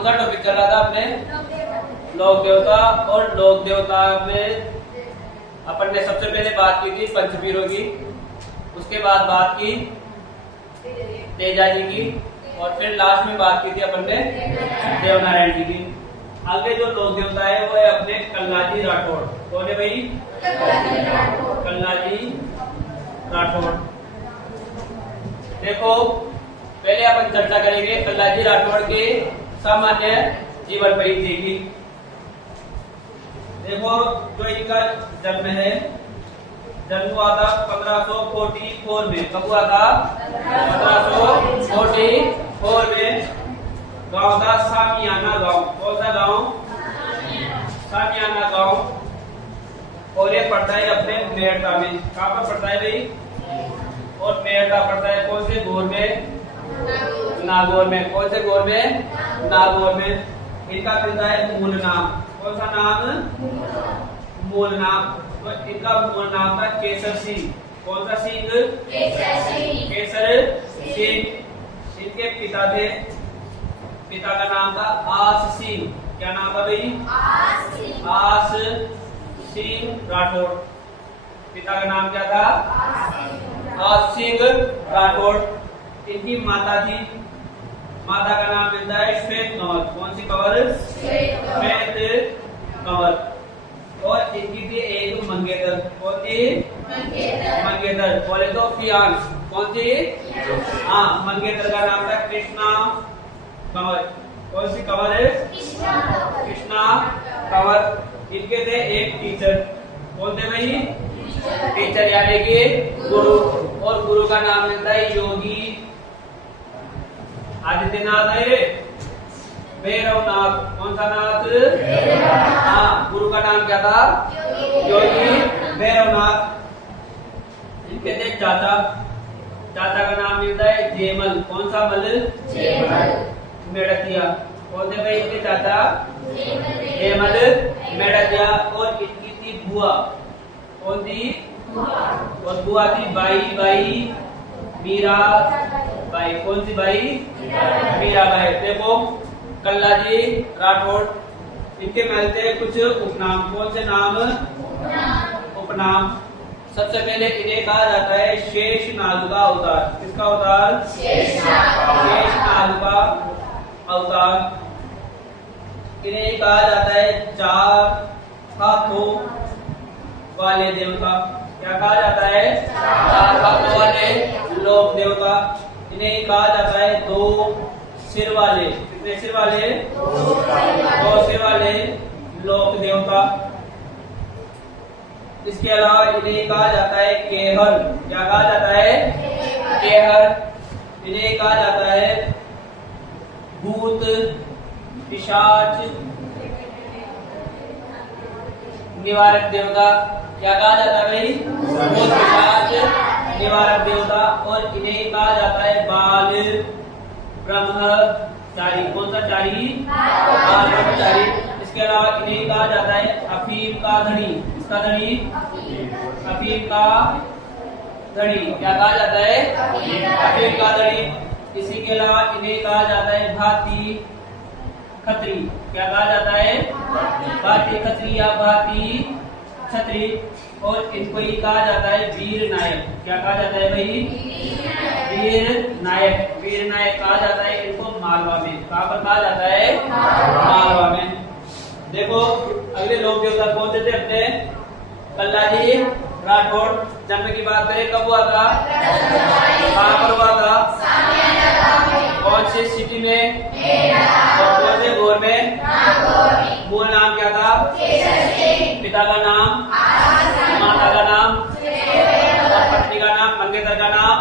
कौन सा टॉपिक चल रहा था अपने? लोक देवता। और लोक देवता में अपन ने सबसे पहले बात की थी पंचवीरों की, उसके बाद बात की तेजा जी की, और फिर लास्ट में बात की थी अपन ने देवनारायण जी की। आगे जो लोक देवता है वो है अपने कल्लाजी राठौड़। कौन है भाई? कल्लाजी राठौड़। देखो पहले अपन चर्चा करेंगे कल्लाजी राठौड़ के सामान्य जीवन परिचय की। देखो जो इनका जन्म है, जन्म हुआ था 1544 में। कब हुआ था? 1544 में। गांव था सामियाना गांव। कौन सा गांव? सामियाना गांव। और ये पड़ता है अपने मेड़ता में। कहाँ पर पड़ता है भाई? और मेड़ता पड़ता है कौन से गोर में? नागौर में। कौन से गोर में? नागौर में। इनका मिलता है मूल नाम। कौन सा नाम? मूल नाम। तो इनका मूल नाम था केसर सिंह। कौन सा सिंह? केसर सिंह। इनके पिता थे, पिता का नाम था आस सिंह। क्या नाम था भाई? आस सिंह राठौड़। पिता का नाम क्या था? आस सिंह राठौड़। इनकी माता थी, माता का नाम मिलता है श्वेत कंवर। कौन सी कंवर? श्वेत कंवर। और इनकी थी एक मंगेतर। कौन थी? मंगेतर। बोले तो फियांस। कौन थी? हाँ, मंगेतर का नाम था कृष्णा कंवर। कौन सी कंवर है? कृष्णा कंवर। इनके थे एक टीचर। कौन थे भाई? टीचर यानी कि गुरु। और गुरु का नाम मिलता है योगी आदित्यनाथ है, भैरवनाथ। कौन सा नाथ? हाँ, गुरु का नाम क्या था? योगी भैरवनाथ। इनके थे चाचा, चाचा का नाम मिलता है जेमल। कौन सा मल? मेड़तिया। कौन थे भाई इनके चाचा? जेमल मेड़तिया। और इनकी थी बुआ। कौन थी? और बुआ थी बाई मीरा बाई। कौन सी बाई? मीरा बाई। देखो कल्लाजी राठौड़, इनके मिलते हैं कुछ उपनाम। कौन से नाम? उपनाम। सबसे पहले इन्हें कहा जाता है शेष नाग का अवतार। किसका अवतार? शेष नाग का अवतार। इन्हें कहा जाता है चार हाथों वाले देवता। क्या कहा जाता है? चार हाथों वाले लोक देवता। इन्हें कहा जाता है दो सिर वाले। कितने सिर वाले? दो सिर वाले लोक देवता। इसके अलावा इन्हें कहा जाता है केहर। क्या कहा जाता है? केहर। इन्हें कहा जाता है भूत पिशाच निवारक देवता। क्या कहा जाता है भाई? भूत पिशाच निवारक देवता। और इन्हें कहा जाता है बाल ब्रह्मचारी। कौन सा चारी? बाल ब्रह्मचारी। इसके अलावा इन्हें कहा जाता है अफीम का धनी। किसका धनी? अफीम का धनी। क्या कहा जाता है? अफीम का धनी। इसी के अलावा इन्हें कहा जाता है भाती खत्री। क्या कहा जाता है? भाती खत्री या भाती छत्री। और इनको ही कहा जाता है वीर नायक। क्या कहा जाता है भाई? वीर नायक। वीर नायक कहा जाता है इनको मालवा में। कहाँ पर कहा जाता है? मालवा में। देखो अगले लोक देवता कौन से थे अपने? कल्लाजी राठौड़। जन्म की बात करें कब हुआ था? कहाँ पर हुआ था? कौन सी सिटी में? और कौन से गोर में? मूल नाम क्या था? पिता का नाम, माता का नाम, और पत्नी का नाम, मंगेतर का नाम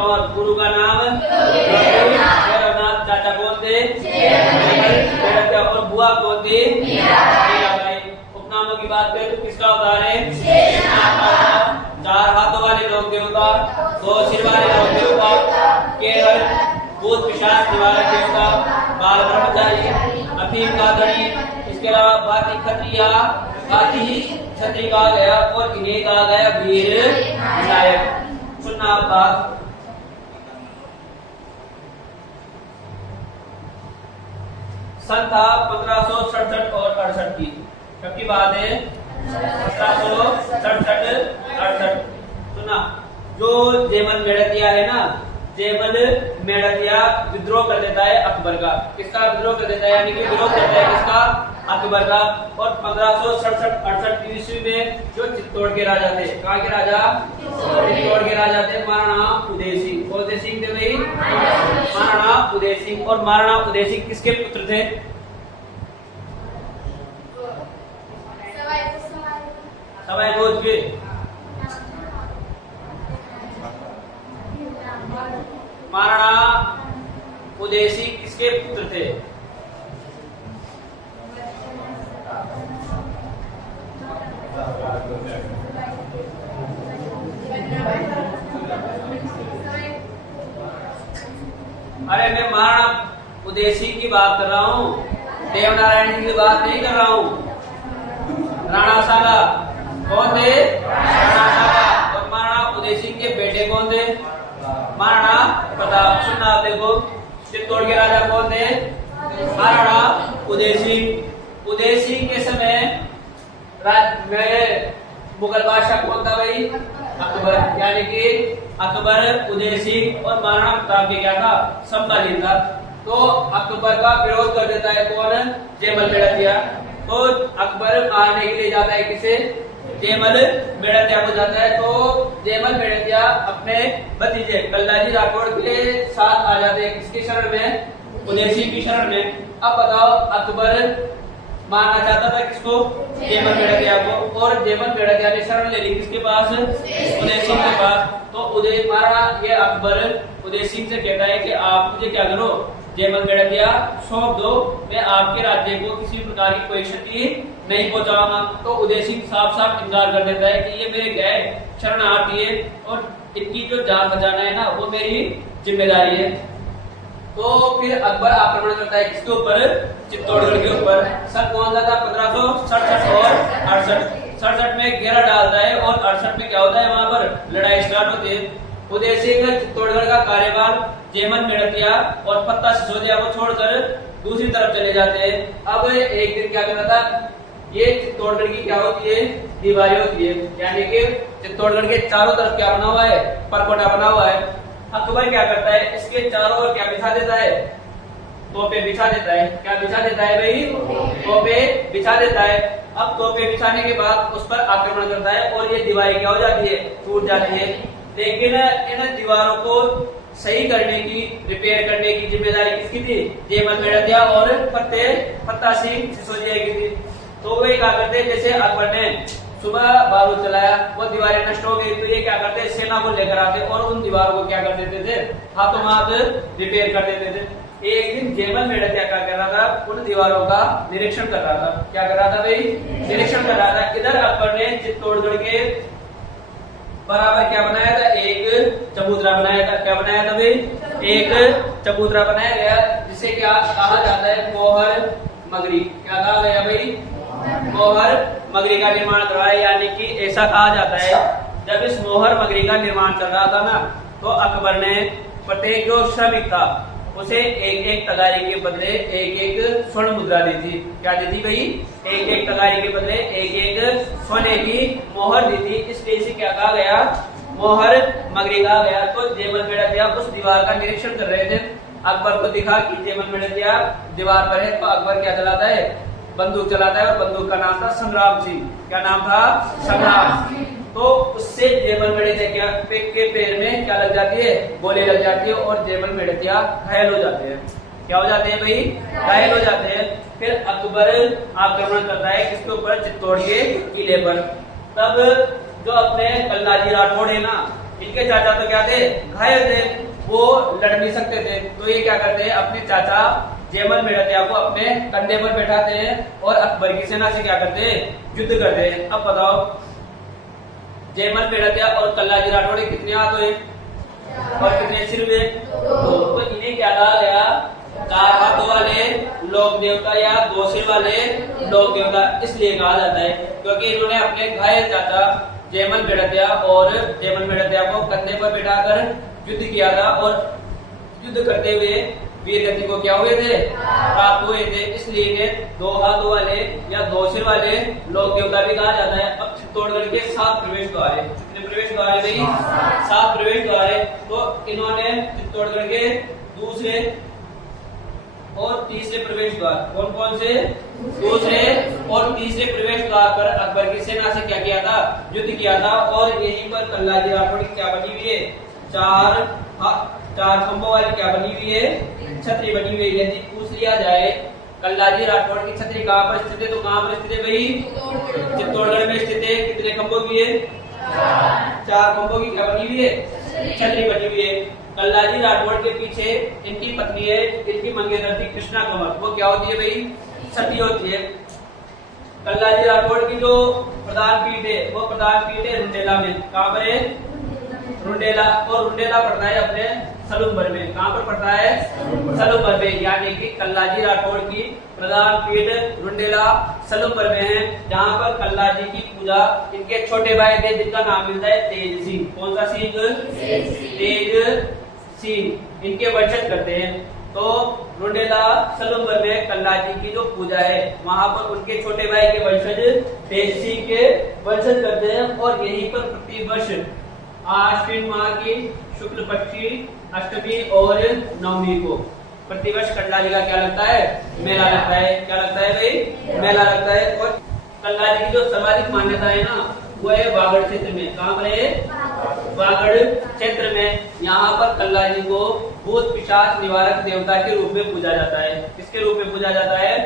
और गुरु का नाम भैरवनाथ। चाचा कौन थे? और बुआ कौन थी? मीराबाई। उपनामों की बात करें तो किसका अवतार है? चार हाथों वाले लोक देवता, दो सिर वाले लोक देवता, केवल भूत पिशाच निवारक देवता, बाल ब्रह्मचारी, अफीम का धनी। इसके अलावा भाती खत्रिया, भाती छत्री कहा गया। और इन्हें कहा गया वीर नायक। सुनना बात। सन था 1567 और 68 की, कब की बात है? 1567-68। सुना, जो जेमल मेड़तिया है ना, जेमल मेड़तिया विद्रोह कर देता है अकबर का। किसका विद्रोह कर देता है? यानी कि विरोध करता है किसका? अकबर का। और 1567-68 ईस्वी में जो चित्तौड़ के राजा थे, कहाँ के राजा? चित्तौड़ के राजा थे महाराणा उदय सिंह। कौन से सिंह थे भाई? महाराणा उदय सिंह। और महाराणा उदय सिंह किसके पुत्र थे? सवाई भोज के। महाराणा उदय सिंह किसके पुत्र थे? अरे मैं महाराणा उदय सिंह की बात कर रहा हूँ, देवनारायण जी की बात नहीं कर रहा हूँ। राणा सागा कौन थे? राणा सागा। और महाराणा उदय सिंह के बेटे कौन थे? महाराणा प्रताप। सुनना आप देखो, चित्तौड़ के राजा कौन थे? महाराणा उदय सिंह। उदय सिंह के समय मुगल बादशाह कौन था भाई? अकबर। यानी कि अकबर, उदय सिंह और महाराणा प्रताप के क्या था? समकालीन था। तो अकबर का विरोध कर देता है कौन? जेमल मेड़तिया। तो अकबर मारने के लिए जाता है किसे? जेमल मेड़तिया को जाता है। तो जेमल मेड़तिया अपने भतीजे कल्लाजी राठौड़ के साथ आ जाते हैं किसकी शरण में? उदय सिंह की शरण में। अब बताओ, अकबर मारना चाहता था किसको? जेमल मेड़तिया को। और जेमल मेड़तिया ने शरण ले ली किसके पास? उदय सिंह के पास। तो उदय महाराणा ये अकबर उदय सिंह से कहता है कि आप मुझे क्या करो, जेमल मेड़तिया सौंप दो, मैं आपके राज्य को किसी प्रकार की कोई क्षति नहीं पहुंचाऊंगा। तो उदय सिंह साफ साफ इनकार कर देता है कि ये मेरे क्या है? शरणार्थी है और इनकी जो जान बचाना है ना, वो मेरी जिम्मेदारी है। तो फिर अकबर आक्रमण करता है किसके ऊपर? चित्तौड़गढ़ के ऊपर। सन कौन सा था? 1567 और 68 में घेरा डालता है और 68 में क्या होता है? वहां पर लड़ाई स्टार्ट होती है। उदय सिंह चित्तौड़गढ़ का कार्यभार जेमल मेड़तिया और पत्ता सिसोदिया को छोड़कर दूसरी तरफ चले जाते हैं। अब एक दिन क्या कर रहा था? ये चित्तौड़गढ़ की क्या होती है? दीवारें होती है। यानी कि चित्तौड़गढ़ के चारों तरफ क्या बना हुआ है? परकोटा बना हुआ है। अकबर क्या करता है? इसके चारों ओर क्या बिछा देता है? तोपे बिछा देता है। क्या बिछा देता है भाई? तोपे बिछा देता है। अब तोपे बिछाने के बाद उस पर आक्रमण करता है और ये दीवारें क्या हो जाती है? टूट जाती है। लेकिन इन दीवारों को सही करने की, रिपेयर करने की जिम्मेदारी किसकी थी? जेमल मेड़तिया और पत्ता सिंह सिसोदिया की थी। तो वे क्या करते? जैसे अकबर ने सुबह बारूद चलाया, वो दीवारें नष्ट हो गई, तो ये क्या करते? सेना को लेकर आते और उन दीवारों को क्या कर देते थे? हाथों हाथ रिपेयर कर देते थे। एक दिन जेमल मेड़तिया क्या कर रहा था? उन दीवारों का निरीक्षण कर रहा था। क्या कर रहा था भाई? निरीक्षण कर रहा था। इधर अकबर ने चित्तौड़गढ़ के बराबर क्या बनाया था? एक चबूतरा बनाया था। क्या बनाया था भाई? एक चबूतरा बनाया गया, जिसे क्या कहा जाता है? मोहर मगरी। क्या कहा गया भाई? मोहर मगरी का निर्माण करवाया। यानी कि ऐसा कहा जाता है, जब इस मोहर मगरी का निर्माण चल रहा था ना, तो अकबर ने प्रत्येक जो श्रमिक था उसे एक एक तगारी के बदले एक एक स्वर्ण मुद्रा दी थी। क्या दी थी भाई? एक एक तगारी के बदले एक एक सोने की मोहर दी थी। इसलिए इसे क्या कहा गया? मोहर मगरी कहा गया। तो जेमल मेड़तिया उस दीवार का निरीक्षण कर रहे थे। अकबर को दिखा कि जेमल मेड़तिया दीवार पर है, तो अकबर क्या चलाता है? बंदूक चलाता है। और बंदूक का नाम था संग्राम सिंह। क्या नाम था? संग्राम। तो उससे जेमल मेड़तिया के पैर में क्या लग जाती है? गोली लग जाती है और जेमल मेड़तिया घायल हो जाते हैं। क्या हो जाते हैं भाई? घायल हो जाते हैं। फिर अकबर आक्रमण करता है किसके ऊपर? चित्तौड़ के किले पर। तब जो अपने कल्लाजी राठौड़ है ना, इनके चाचा तो क्या थे? घायल थे, वो लड़ नहीं सकते थे। तो ये क्या करते हैं? अपने चाचा जेमल मेड़तिया को अपने कंधे पर बैठाते हैं और अकबर की सेना से क्या करते हैं? युद्ध करते हैं। अब बताओ, जेमल मेड़तिया और कल्लाजी राठौड़ कितने हाथ हुए और कितने सिर हुए? तो इन्हें क्या कहा गया? 4 हाथों वाले लोक देवता या 2 सिर वाले लोक देवता इसलिए कहा जाता है क्योंकि इन्होंने अपने घायल चाचा जेमल मेड़तिया को कंधे पर बैठाकर युद्ध किया था। और युद्ध करते हुए वीर गति को क्या हुए थे, प्राप्त हुए थे। इसलिए इन्हें दो हाथों वाले या दो सिर वाले लोक देवता भी कहा जाता है। अब चित्तौड़गढ़ के 7 प्रवेश द्वार है। कितने प्रवेश द्वार है भाई? 7 प्रवेश द्वार है। तो इन्होंने चित्तौड़गढ़ के दूसरे और तीसरे प्रवेश द्वार, कौन कौन से? दूसरे और तीसरे प्रवेश द्वार पर अकबर की सेना से क्या किया था? युद्ध किया था। और यहीं पर कल्लाजी राठौड़ की क्या बनी हुई है? चार खंभों वाली क्या बनी हुई है? छतरी बनी हुई है। यदि पूछ लिया जाए कल्लाजी राठौड़ की छतरी कहाँ पर स्थित है, तो कहाँ पर स्थित है भाई? चित्तौड़गढ़ में स्थित है। कितने खंभों की है? 4 खंभों की क्या बनी हुई है? छतरी बनी हुई है। कल्लाजी राठौड़ के पीछे इनकी पत्नी है, इनकी मंगेतर थी कृष्णा कंवर। वो क्या होती है भाई? सती होती है। कल्लाजी राठौड़ की जो प्रधान पीठ है वो प्रधान पीठ है रुंडेला में। कहाँ पर है? रुंडेला। और रुंडेला पड़ता है अपने सलूमभर में। कहाँ पर पड़ता है? सलूमभर में। यानी कि कल्लाजी राठौड़ की प्रधान पीठ रुंडेला सलूमभर में है, जहाँ पर कल्लाजी की पूजा इनके छोटे भाई थे जिनका नाम मिलता है तेज सिंह। कौन सा सिंह? तेज सिंह। इनके वंशज करते हैं। तो रुंडेला सलूमभर में कल्लाजी की जो पूजा है वहां पर उनके छोटे भाई के वंशज तेज सिंह के वंशज करते हैं। और यहीं पर प्रतिवर्ष आश्विन माह की शुक्ल पक्षी अष्टमी और नवमी को प्रतिवर्ष कल्लाजी का क्या लगता है? मेला लगता है। क्या लगता है भाई? मेला लगता है। और कल्लाजी की जो सर्वाधिक मान्यता है ना वो है वागड़ क्षेत्र में। कहाँ पर है? वागड़ क्षेत्र में। यहाँ पर कल्लाजी को भूत पिशाच निवारक देवता के रूप में पूजा जाता है। किसके रूप में पूजा जाता है?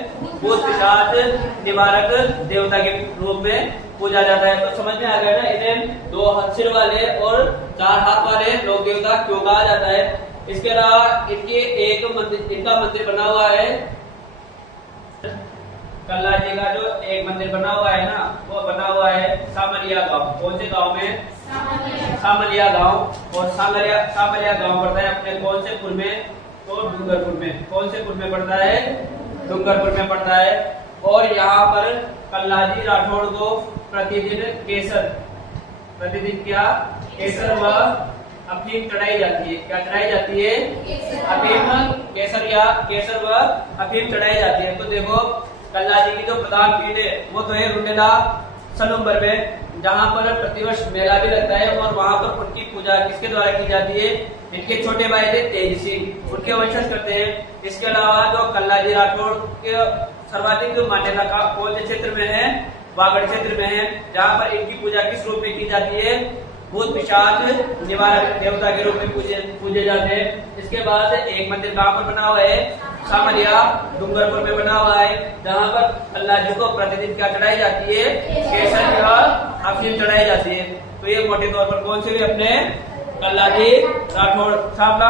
भूत पिशाच निवारक देवता के रूप में पूजा जाता है। तो समझ में आ गया ना इन्हें 2 सिर वाले और 4 हाथ वाले लोक देवता क्यों कहा जाता है। इसके अलावा इनका मंदिर बना हुआ है। कल्लाजी का जो एक मंदिर बना हुआ है ना वो बना हुआ है सामलिया गांव। कौन से गांव में? सामलिया गांव। और सामलिया गांव पड़ता है अपने कौन से पुर में? तो डूंगरपुर में। कौन से पुर में पड़ता है? डूंगरपुर में पड़ता है। और यहाँ पर कल्लाजी राठौड़ को प्रतिदिन क्या केसर व अफीम चढ़ाई जाती है। क्या चढ़ाई जाती है? अफीम, केसर व अफीम चढ़ाई जाती है। तो देखो कल्लाजी की जो प्रधान पीठ है वो तो है रुंडेला सलूमभर में, जहाँ पर प्रतिवर्ष मेला भी लगता है। और वहाँ पर उनकी पूजा किसके द्वारा की जाती है? इनके छोटे भाई थे तेज सिंह, उनके वंशज करते हैं। इसके अलावा जो कल्लाजी राठौड़ के सर्वाधिक मान्यता का कौन से क्षेत्र में है? वागड़ क्षेत्र में है, जहाँ पर इनकी पूजा किस रूप में की जाती है? भूत पिशाच निवारक देवता के रूप में पूजे जाते हैं। इसके बाद एक मंदिर कहाँ पर बना हुआ है? सामलिया डूंगरपुर में बना हुआ है, जहाँ पर कल्लाजी को प्रतिदिन क्या चढ़ाई जाती है? केसर या अफीम चढ़ाई जाती है। तो ये मोटे तौर पर कौन से भी अपने कल्लाजी राठौड़ साहब